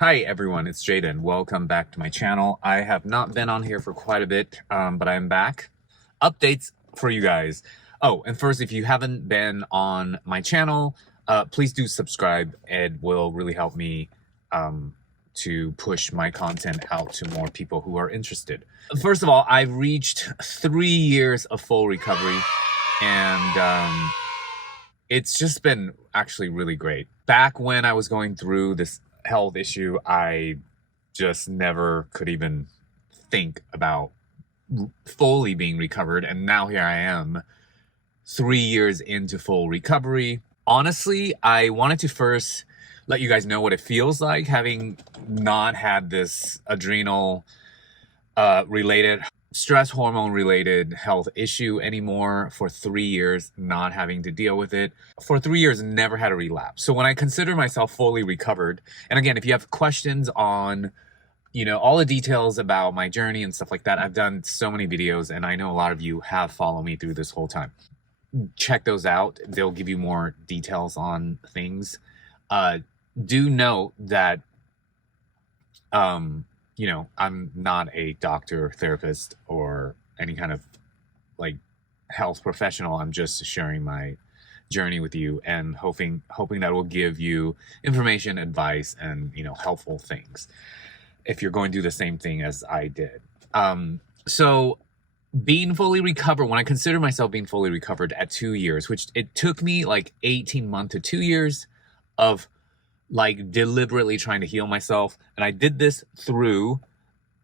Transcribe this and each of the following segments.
Hi everyone, it's Jaden. Welcome back to my channel. I have not been on here for quite a bit, but I'm back. Updates for you guys. Oh, and first, if you haven't been on my channel, please do subscribe. It will really help me to push my content out to more people who are interested. First of all, I've reached 3 years of full recovery, and it's just been actually really great. Back when I was going through this health issue, I just never could even think about fully being recovered. And now here I am, 3 years into full recovery. Honestly, I wanted to first let you guys know what it feels like having not had this adrenal related stress hormone related health issue anymore for 3 years, not having to deal with it for 3 years, never had a relapse. So when I consider myself fully recovered, and again, if you have questions on all the details about my journey and stuff like that, I've done so many videos and I know a lot of you have followed me through this whole time. Check those out. They'll give you more details on things. Do note that I'm not a doctor, therapist, or any kind of like health professional. I'm just sharing my journey with you and hoping that will give you information, advice, and helpful things if you're going to do the same thing as I did. So being fully recovered, when I consider myself being fully recovered at 2 years, which it took me like 18 months to 2 years of like deliberately trying to heal myself. And I did this through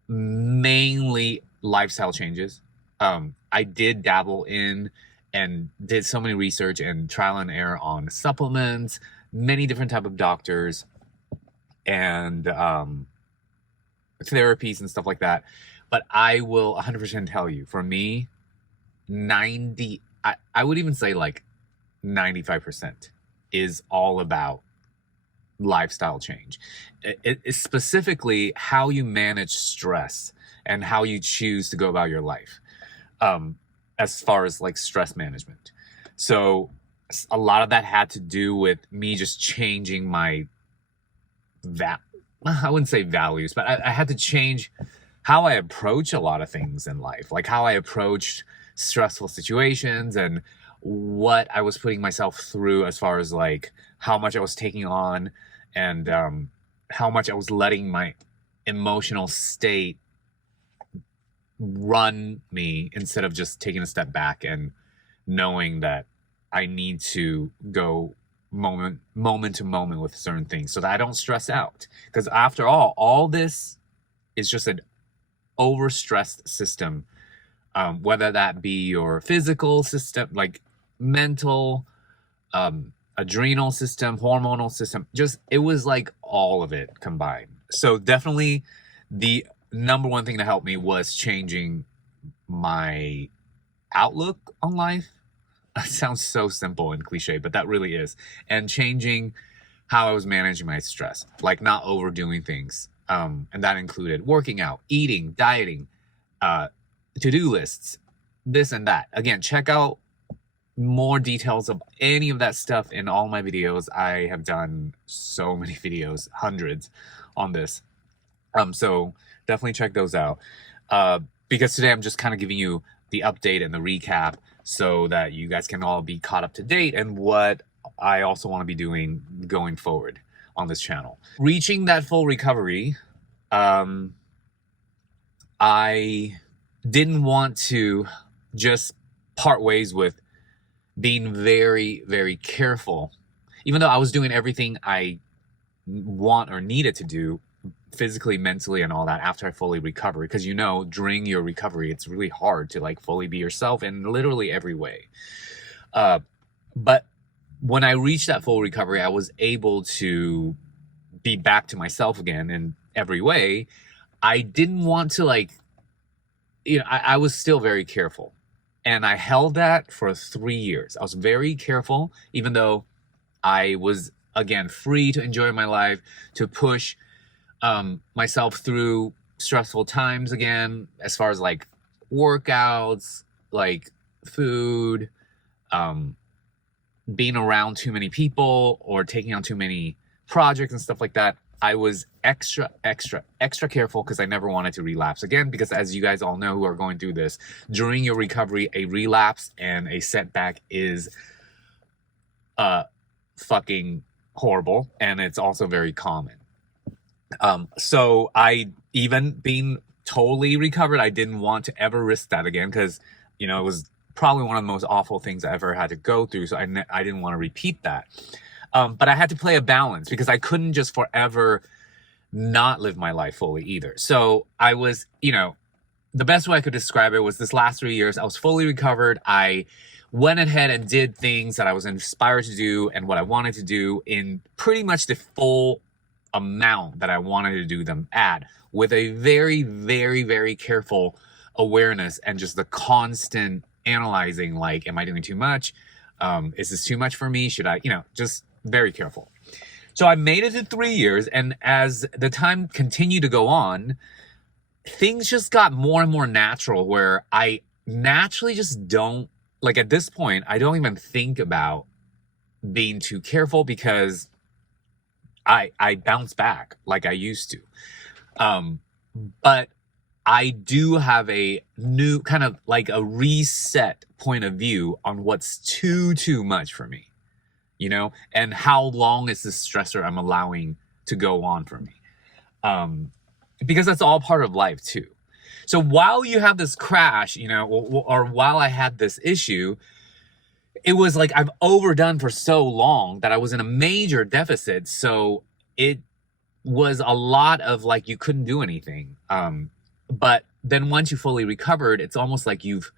mainly lifestyle changes. I did dabble in and did so many research and trial and error on supplements, many different type of doctors and therapies and stuff like that. But I will 100% tell you, for me, I would even say like 95% is all about lifestyle change. It's specifically how you manage stress and how you choose to go about your life, as far as like stress management. So a lot of that had to do with me just changing my I wouldn't say values, but I had to change how I approach a lot of things in life, like how I approached stressful situations and what I was putting myself through as far as like how much I was taking on and how much I was letting my emotional state run me instead of just taking a step back and knowing that I need to go moment to moment with certain things so that I don't stress out. Because after all this is just an overstressed system, whether that be your physical system, like mental, adrenal system, hormonal system, just it was like all of it combined. So definitely the number one thing to help me was changing my outlook on life. It sounds so simple and cliche, but that really is. And changing how I was managing my stress, like not overdoing things. And that included working out, eating, dieting, to-do lists, this and that. Again, check out more details of any of that stuff in all my videos. I have done so many videos, hundreds on this. So definitely check those out. Because today I'm just kind of giving you the update and the recap so that you guys can all be caught up to date and what I also want to be doing going forward on this channel. Reaching that full recovery, I didn't want to just part ways with being very, very careful, even though I was doing everything I want or needed to do physically, mentally, and all that after I fully recovered. Because during your recovery, it's really hard to like fully be yourself in literally every way. But when I reached that full recovery, I was able to be back to myself again in every way. I didn't want to I was still very careful. And I held that for 3 years. I was very careful, even though I was, again, free to enjoy my life, to push myself through stressful times again, as far as like workouts, like food, being around too many people or taking on too many projects and stuff like that. I was extra careful because I never wanted to relapse again, because as you guys all know who are going through this, during your recovery, a relapse and a setback is fucking horrible, and it's also very common. So I, even being totally recovered, I didn't want to ever risk that again, because, you know, it was probably one of the most awful things I ever had to go through. So I didn't want to repeat that. But I had to play a balance, because I couldn't just forever not live my life fully either. So I was, you know, the best way I could describe it was this last 3 years, I was fully recovered. I went ahead and did things that I was inspired to do and what I wanted to do in pretty much the full amount that I wanted to do them at, with a very, very, very careful awareness and just the constant analyzing, like, am I doing too much? Is this too much for me? Should I, you know, just very careful. So I made it to 3 years, and as the time continued to go on, things just got more and more natural, where I naturally just don't, like, at this point, I don't even think about being too careful, because I bounce back like I used to. But I do have a new kind of like a reset point of view on what's too much for me, you know, and how long is this stressor I'm allowing to go on for me. Because that's all part of life too. So while you have this crash, you know, or while I had this issue, it was like I've overdone for so long that I was in a major deficit. So it was a lot of like, you couldn't do anything. But then once you fully recovered, it's almost like you've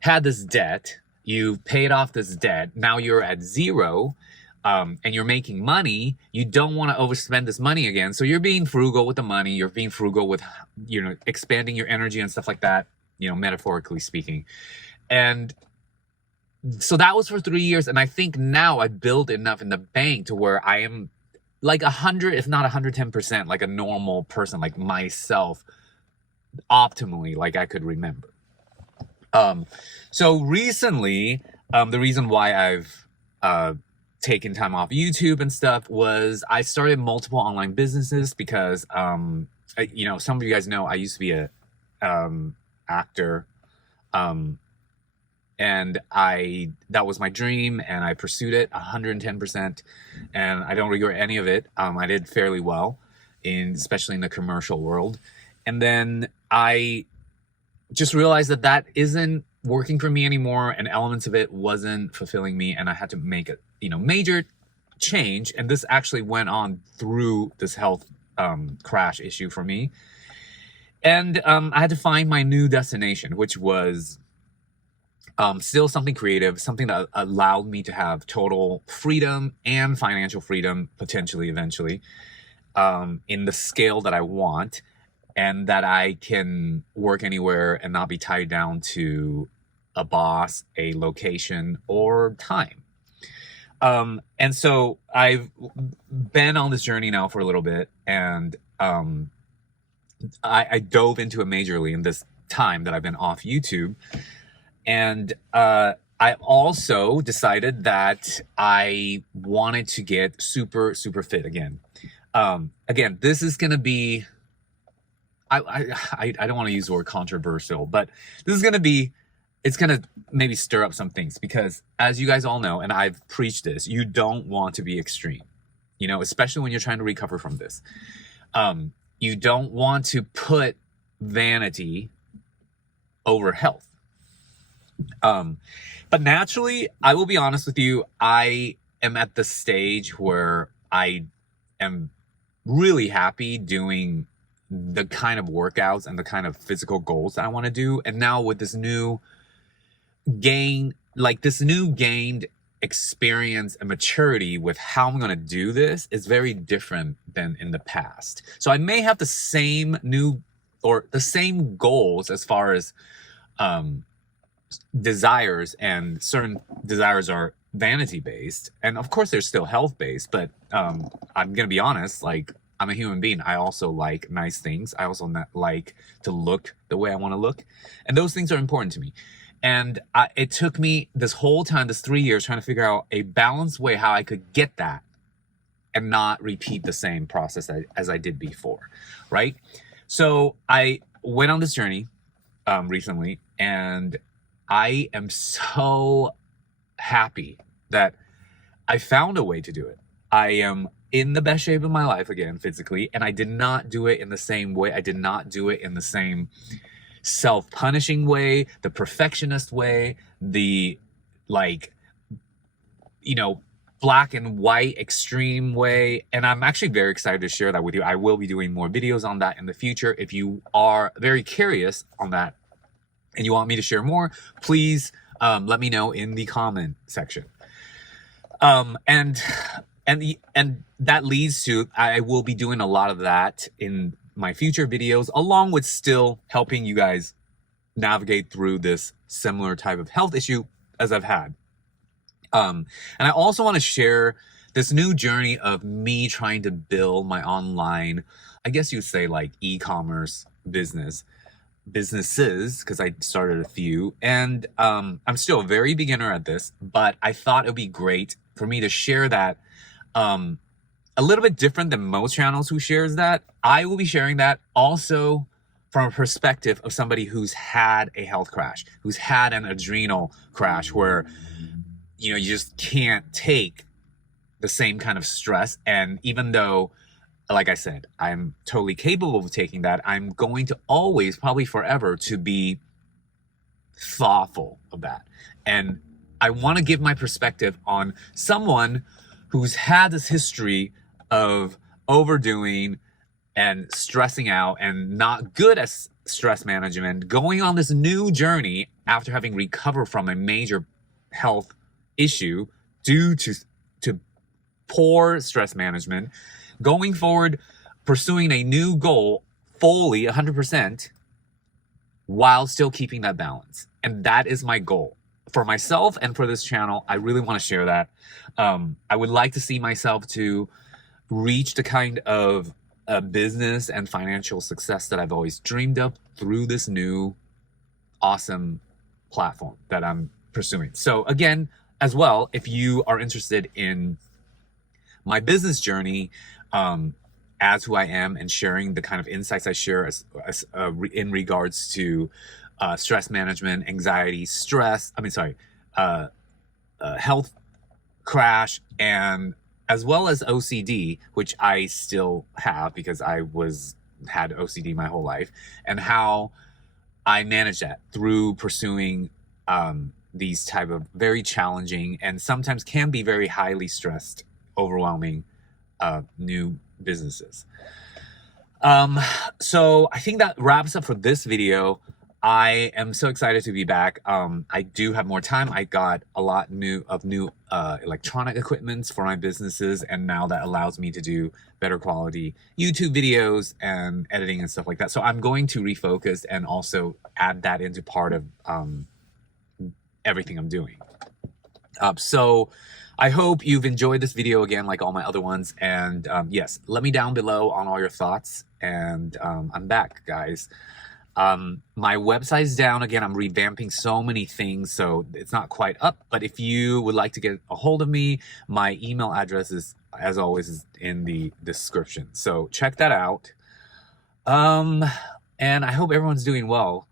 had this debt, you've paid off this debt, now you're at zero, and you're making money. You don't want to overspend this money again. So you're being frugal with the money, you're being frugal with, you know, expanding your energy and stuff like that, you know, metaphorically speaking. And so that was for 3 years. And I think now I built enough in the bank to where I am like 100, if not 110%, like a normal person, like myself, optimally, like I could remember. So recently, the reason why I've taken time off YouTube and stuff was I started multiple online businesses, because you know, some of you guys know I used to be a actor, and that was my dream, and I pursued it 110%, and I don't regret any of it. I did fairly well, especially in the commercial world. And then I just realized that isn't working for me anymore, and elements of it wasn't fulfilling me, and I had to make a, you know, major change. And this actually went on through this health crash issue for me. And I had to find my new destination, which was still something creative, something that allowed me to have total freedom and financial freedom, potentially, eventually, in the scale that I want, and that I can work anywhere and not be tied down to a boss, a location, or time. And so I've been on this journey now for a little bit, and I dove into it majorly in this time that I've been off YouTube. And I also decided that I wanted to get super fit again. Again, this is going to be, I don't want to use the word controversial, but this is going to be, it's going to maybe stir up some things, because as you guys all know, and I've preached this, you don't want to be extreme, you know, especially when you're trying to recover from this. You don't want to put vanity over health. But naturally, I will be honest with you, I am at the stage where I am really happy doing the kind of workouts and the kind of physical goals that I want to do. And now with this new gained experience and maturity with how I'm going to do this is very different than in the past. So I may have the same goals as far as desires, and certain desires are vanity based, and of course they're still health based, but I'm gonna be honest, like, I'm a human being. I also like nice things. I also like to look the way I want to look, and those things are important to me. And it took me this whole time, this 3 years, trying to figure out a balanced way how I could get that and not repeat the same process as I did before, right? So I went on this journey recently, and I am so happy that I found a way to do it. I am in the best shape of my life again, physically, and I did not do it in the same way. I did not do it in the same self-punishing way, the perfectionist way, the like, black and white extreme way. And I'm actually very excited to share that with you. I will be doing more videos on that in the future. If you are very curious on that and you want me to share more, please let me know in the comment section. And that leads to, I will be doing a lot of that in my future videos, along with still helping you guys navigate through this similar type of health issue as I've had. And I also want to share this new journey of me trying to build my online, I guess you'd say like e-commerce businesses, because I started a few, and I'm still a very beginner at this, but I thought it would be great for me to share that a little bit different than most channels who shares that. I will be sharing that also from a perspective of somebody who's had a health crash, who's had an adrenal crash where you just can't take the same kind of stress. And even though, like I said, I'm totally capable of taking that, I'm going to always, probably forever, to be thoughtful of that. And I want to give my perspective on someone who's had this history of overdoing and stressing out and not good at stress management, going on this new journey after having recovered from a major health issue due to poor stress management, going forward, pursuing a new goal fully 100% while still keeping that balance. And that is my goal for myself and for this channel. I really want to share that. I would like to see myself to reach the kind of business and financial success that I've always dreamed of through this new awesome platform that I'm pursuing. So again, as well, if you are interested in my business journey, as who I am, and sharing the kind of insights I share in regards to stress management, anxiety, health crash, and as well as OCD, which I still have because I had OCD my whole life, and how I manage that through pursuing these type of very challenging and sometimes can be very highly stressed, overwhelming new businesses. So I think that wraps up for this video. I am so excited to be back. I do have more time. I got a lot of new electronic equipments for my businesses, and now that allows me to do better quality YouTube videos and editing and stuff like that. So I'm going to refocus and also add that into part of everything I'm doing. So I hope you've enjoyed this video again, like all my other ones. And yes, let me down below on all your thoughts. And I'm back, guys. My website's down again. I'm revamping so many things, so it's not quite up. But if you would like to get a hold of me, my email address is, as always, is in the description. So check that out. And I hope everyone's doing well.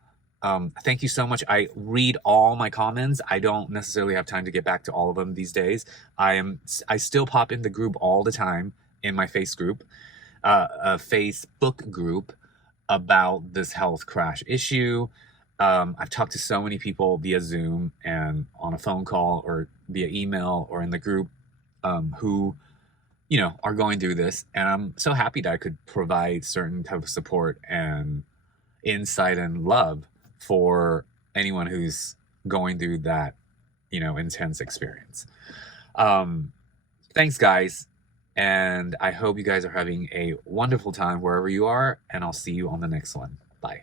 Thank you so much. I read all my comments. I don't necessarily have time to get back to all of them these days. I still pop in the group all the time, in my Facebook group about this health crash issue. I've talked to so many people via Zoom and on a phone call or via email or in the group who are going through this, and I'm so happy that I could provide certain type of support and insight and love for anyone who's going through that, intense experience. Thanks, guys. And I hope you guys are having a wonderful time wherever you are. And I'll see you on the next one. Bye.